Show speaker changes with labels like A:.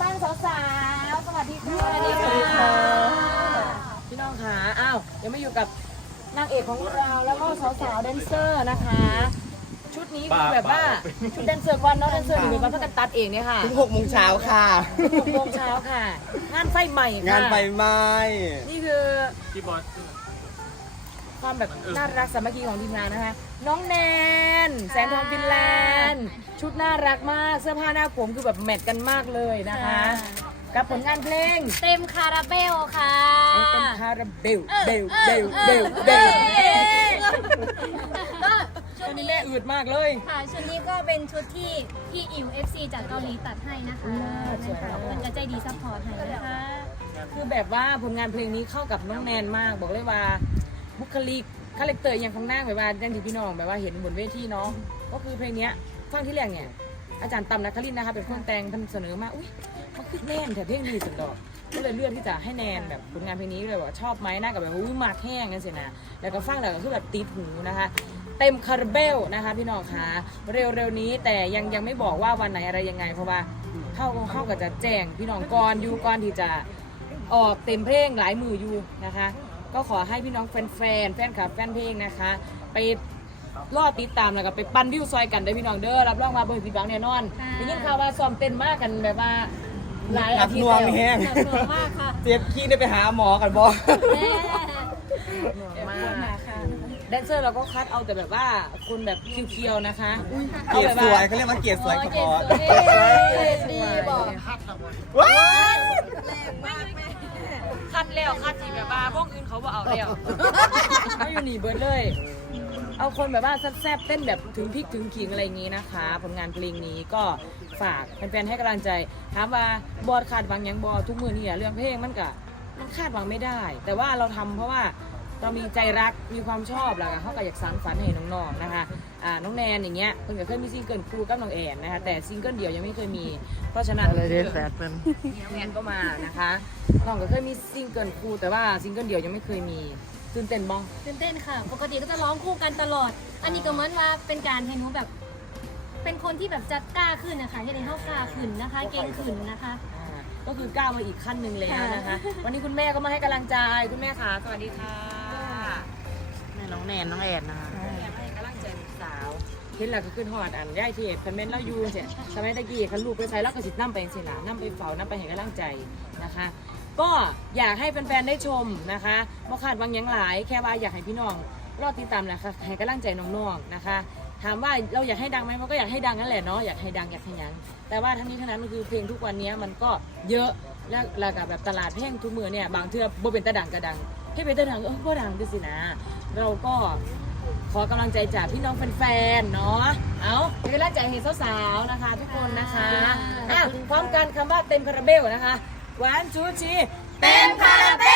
A: ม่บ้านสาวสาวสวัสดีค่
B: ะสวัสดีค่ะ
A: พี่น้องคะอ้าวยังไม่อยู่กับนางเอกของเราแล้วก็สาวสาวแดนเซอร์นะคะชุดนี้คือแบบว่าชุดแดนเซอร์วันน้องแดนเซอร์อยู่ในวันเพื่อตัดเองเนี่ยค่ะ
C: ถึงหกโมงเช้าค่ะ
A: หกโมงเช้าค่ะงานไฟใหม่
C: งานไฟใหม่
A: นี่คือที่บอสความแบบน่ารักสามัคคีของทีมงานนะคะ น้องแนนแสงทองกินแลนชุดน่ารักมากเสื้อผ้าหน้าผมคือแบบแมทกันมากเลยนะคะ กับผลงานเพลง
B: เต็มคาราเบลค่ะ
A: เต็มคาราเบลเบลเบลเบลเบลชุดน
C: ี้แม่อืดมากเลย
B: ค่ะชุดนี้ก็เป็นชุดที่ พี่อิว FC จากเกาหลีตัดให้นะคะ
A: นะคะ
B: มันจะใจดีซัพพอร์ตให้นะคะ
A: คือแบบว่าผลงานเพลงนี้เข้ากับน้องแนนมาก บอกเลยว่าบุคลิกคาเล็กเตอร์ยังของหน้าแบบว่าดย่างที่พี่น้อง แบบว่าเห็นบนเวทีน้องก็คือเพลงนี้ฟังที่แรกเนี่ยอาจารย์ตำนักคลินนะคะเป็นคนแต่งท่านเสนอมาอุ้ยมันคือแน่นแถ่เพลงดีสุดดอกก็เลยเลือกที่จะให้แนนแบบผลงานเพลงนี้เลยว่าชอบไหมหน้ากับแบบอุ้ยมาแห้งกันเสียนะแล้วก็ฟังแล้วก็คือแบบติดหูนะคะ เต็มคาร์เบลนะคะ พี่น้องคะเร็วๆนี้แต่ยังยังไม่บอกว่าวันไหน อะไรยังไง เพราะว่าเข้าเข้าก็จะแจ้งพี่น้องก่อนอยู่ก่อนที่จะ ออกเต็มเพลงหลายมืออยู่นะคะ ก็ขอให้พี่น้องแฟนแฟนแฟนคลับแฟนเพลงนะคะไปรอติดตามแล้วก็ไปปั้นวิวซอยกันได้พี่น้องเด้อรับรองมาเบอร์สีบางแน่นอนยินดีค่าวว่าซ้อมเต้นมากกันแบบว่าหลายอาทิต
C: ย์แล้วนวลแห้งเจ็บขี้ได้ไปหาหมอกันบอ
B: ่
A: แดนเซอร์เราก็คัดเอาแต่แบบว่าคุณแบบคิวเคียวนะคะ
C: เกียรสวยเขาเรียกว่าเกียรสวยกั
B: บบอสดีบอสว้าแ
A: รงมากแม่คัดแล้วคัดจีแบบว่าพวกอื่นเขาบอกเอาแล้วไม่อยู่หนีเบิร์ดเลยเอาคนแบบว่าแซ่บเต้นแบบถึงพริกถึงขิงอะไรองี้นะคะผลงานเพลงนี้ก็ฝากแฟนๆให้กำลังใจถามว่าบอดขาดหวังยังบอทุกมือเนี่ยเรื่องเพลงมันกะมันคาดหวังไม่ได้ แต่ว่าเราทําเพราะว่า เรามีใจรักมีความชอบแล้วก็เขาก็อยากสังสรรค์ให้น้องๆนนะคะน้องแนนอย่างเงี้ยเพิ่งเคยมีซิงเกิลครูกับน้องแอนนะคะแต่ซิงเกิลเดียวยังไม่เคยมีเพราะฉะนั้น
C: เลยแซบเป็น
A: แอนก็มานะคะน้องก็เคยมีซิงเกิลครูแต่ว่าซิงเกิลเดียวยังไม่เคยมีื่นเต้นบ้าง
B: ตื่นเต้นค่ะ ปกติก็จะร้องคู่กันตลอด อันนี้ก็เหมือนว่าเป็นการเห้หนูแบบ เป็นคนที่แบบจะกล้าขึ้นนะคะให้ในเ้่ากล้าขึ้นนะคะ เก่งขึ้นนะคะ
A: ก็คือกล้ามาอีกขั้นหนึ่งเลยนะคะ วันนี้คุณแม่ก็มาให้กําลังใจคุณแม่ค่ะสวัสดีค่ะน้องแนน น้องแอนนะคะเห็นแล้วก็ขึ้นหอดอันย่าเทบคอนเมนต์เราอยู่เสียสมัยตะกี้คันลูกไปใส่แล้วก็สิน้ำไปเสียหนาน้ำไปเฝ้าน้ำไปเห็นกำลังใจนะคะ ก็อยากให้แฟนๆได้ชมนะคะบ่ขาดวังยังหลาย แค่ว่าอยากให้พี่น้องรอดติดตามแหละค่ะให้กำลังใจน้องๆนะคะ ถามว่าเราอยากให้ดังไหมก็อยากให้ดังนั่นแหละเนาะอยากให้ดังอยากให้ยัง แต่ว่าทั้งนี้ทั้งนั้นมันคือเพลงทุกวันนี้มันก็เยอะและระดับแบบตลาดแห้งทุกมือเนี่ยบางเทือบ่เป็นตะดังกระดังให้เป็นตะดังเออก็ดังดิสินะเราก็ขอกำลังใจจากพี่น้องแฟนๆ เนาะ เอาเป็นกำลักใจเห็นสาวๆนะคะทุกคนนะคะอ่ะพร้อมกันคำว่าเต็มคาราเบลนะคะ วันจูชี
D: เต็มคาราเบล